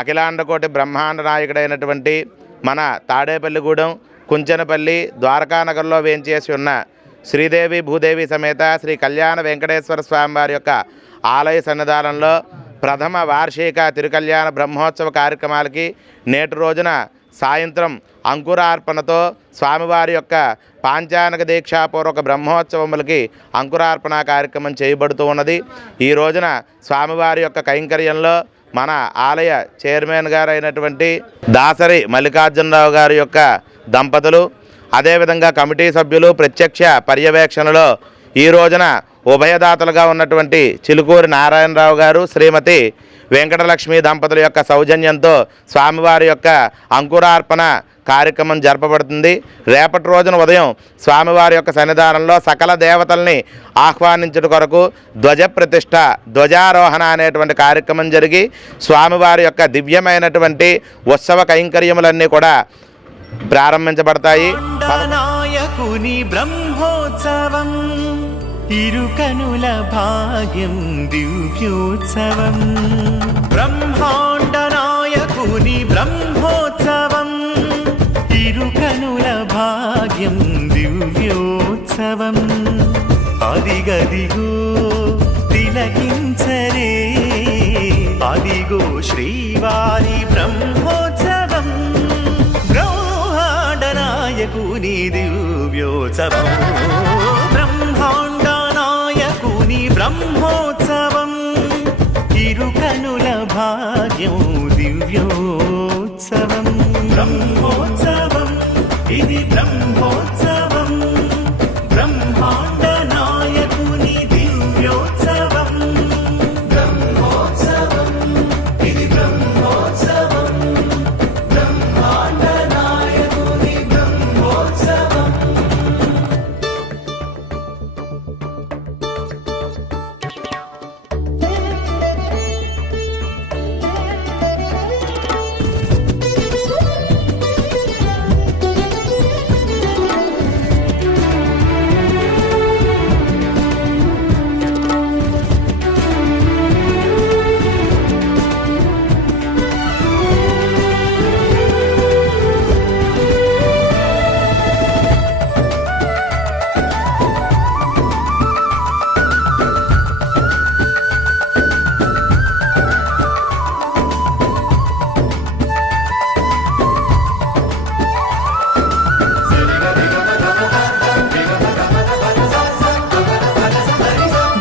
అఖిలాండకోటి బ్రహ్మాండ నాయకుడైనటువంటి మన తాడేపల్లిగూడెం కుంచెనపల్లి ద్వారకానగర్లో వేంచేసి ఉన్న శ్రీదేవి భూదేవి సమేత శ్రీ కళ్యాణ వెంకటేశ్వర స్వామి వారి యొక్క ఆలయ సన్నిధానంలో ప్రథమ వార్షిక తిరుకళ్యాణ బ్రహ్మోత్సవ కార్యక్రమాలకి నేటి రోజున సాయంత్రం అంకురార్పణతో స్వామివారి యొక్క పాంచానక దీక్షాపూర్వక బ్రహ్మోత్సవములకి అంకురార్పణ కార్యక్రమం చేయబడుతూ ఉన్నది. ఈ రోజున స్వామివారి యొక్క కైంకర్యంలో మన ఆలయ చైర్మన్ గారు అయినటువంటి దాసరి మల్లికార్జునరావు గారి యొక్క దంపతులు, అదేవిధంగా కమిటీ సభ్యులు ప్రత్యక్ష పర్యవేక్షణలో ఈ రోజున ఉభయదాతలుగా ఉన్నటువంటి చిలుకూరి నారాయణరావు గారు, శ్రీమతి వెంకటలక్ష్మి దంపతుల యొక్క సౌజన్యంతో స్వామివారి యొక్క అంకురార్పణ కార్యక్రమం జరపబడుతుంది. రేపటి రోజున ఉదయం స్వామివారి యొక్క సన్నిధానంలో సకల దేవతల్ని ఆహ్వానించుట కొరకు ధ్వజ ప్రతిష్ఠ, ధ్వజారోహణ అనేటువంటి కార్యక్రమం జరిగి స్వామివారి యొక్క దివ్యమైనటువంటి ఉత్సవ కైంకర్యములన్నీ కూడా ప్రారంభించబడతాయి. బ్రహ్మోత్సవం ఇరుకనుల భాగ్యం దివ్యోత్సవం, బ్రహ్మాండ నాయకుని బ్రహ్మోత్సవం ఇరుకనుల భాగ్యం దివ్యోత్సవం, అదిగదిగో తిలకించరే అదిగో శ్రీవారి బ్రహ్మోత్సవం, బ్రహ్మాండ నాయకుని దివ్యోత్సవం, బ్రహ్మాండ నాయకుని బ్రహ్మోత్సవం ఇరుకనుల భాగ్యం దివ్యోత్సవం, బ్రహ్మోత్సవం ఇది బ్రహ్మోత్సవం, బ్రహ్మాండ నాయకుని దివ్యోత్సవం, బ్రహ్మోత్సవం ఇది బ్రహ్మోత్సవం, బ్రహ్మాండ నాయకుని బ్రహ్మోత్సవం.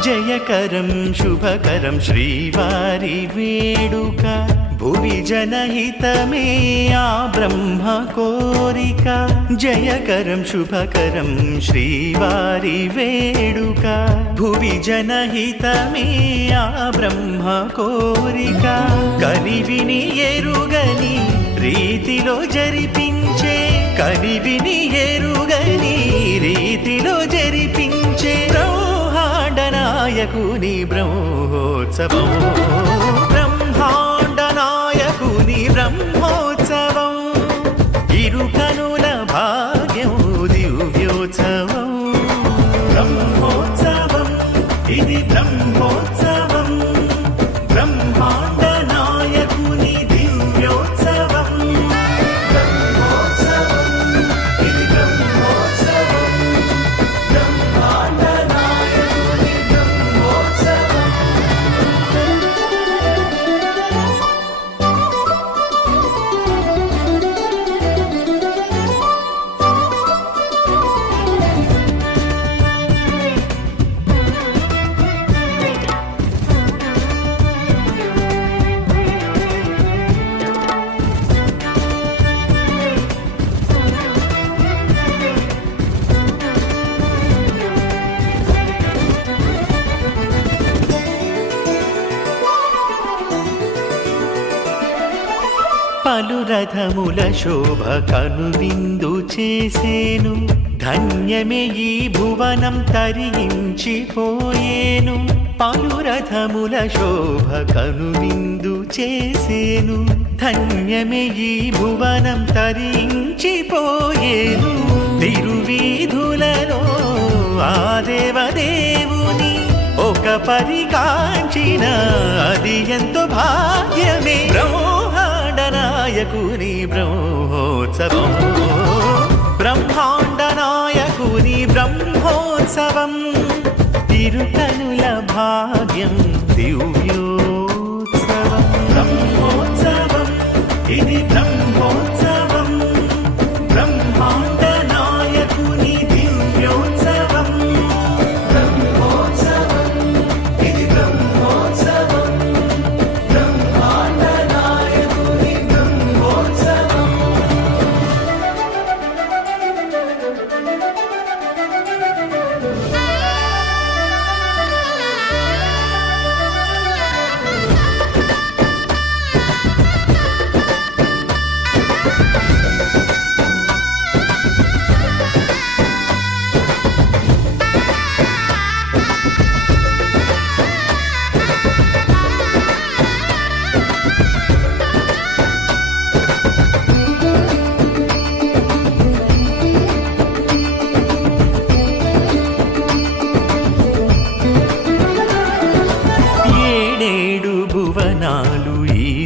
జయకరం శుభకరం శ్రీవారి వేడుక, భువి జనహితమే ఆ బ్రహ్మ కోరిక, జయకరం శుభకరం శ్రీవారి వేడుక, భువి జనహితమే ఆ బ్రహ్మ కోరిక, కనివిని ఎరుగని రీతిలో జరిపించే, కనివిని ఎరుగని రీతిలో జరిపించే బ్రహ్మాండ నాయకుని బ్రహ్మోత్సవం, బ్రహ్మాండ నాయకుని బ్రహ్మోత్సవం ఇరుకనుల భాగ్యం దివ్యోత్సవం, బ్రహ్మోత్సవం ఇది బ్రహ్మోత్సవం, బ్రహ్మాండ నాయకుని దివ్యోత్సవం, బ్రహ్మోత్సవం ఇది బ్రహ్మోత్సవం, బ్రహ్మాండ నాయకుని బ్రహ్మోత్సవం. పలు రథముల శోభ కనువిందు చేసేను, ధన్యమే ఈ భువనం తరించిపోయేను, పలు రథముల శోభ కనువిందు చేసేను, ధన్యమే ఈ భువనం తరించిపోయేను, తిరువీధులలో ఆ దేవదేవుని ఒక పరికాంచిన అది ఎంతో భాగ్యమే, బ్రహ్మ నాయకుని బ్రహ్మోత్సవం బ్రహ్మాండ నాయకుని బ్రహ్మోత్సవం తిరుకనుల భాగ్యం దివ్యోత్సవం బ్రహ్మోత్సవం ఇది బ్రహ్మోత్సవం బ్రహ్మాండ నాయకుని దివ్యోత్సవం బ్రహ్మోత్సవం ఇది బ్రహ్మోత్సవం బ్రహ్మాండ నాయకుని బ్రహ్మోత్సవం.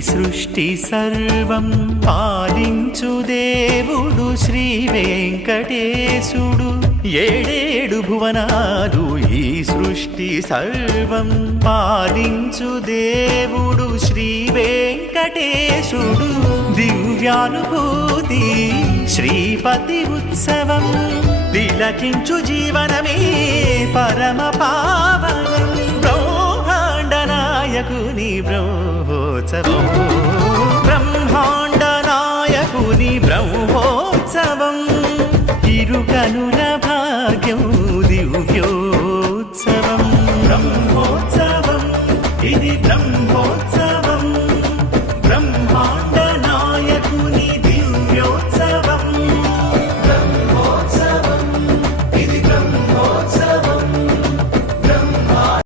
సృష్టి సర్వం పాలించు దేవుడు శ్రీ వెంకటేశుడు ఏడేడు భువనాలు ఈ సృష్టి సర్వం పాలించు దేవుడు శ్రీ వెంకటేశుడు దివ్యానుభూతి శ్రీపతి ఉత్సవం తిలకించు జీవనమే పరమ పావనం బ్రహ్మాండ నాయకుని బ్రహ్మోత్సవం బ్రహ్మాండ నాయకుని బ్రహ్మోత్సవం ఇరుకనుల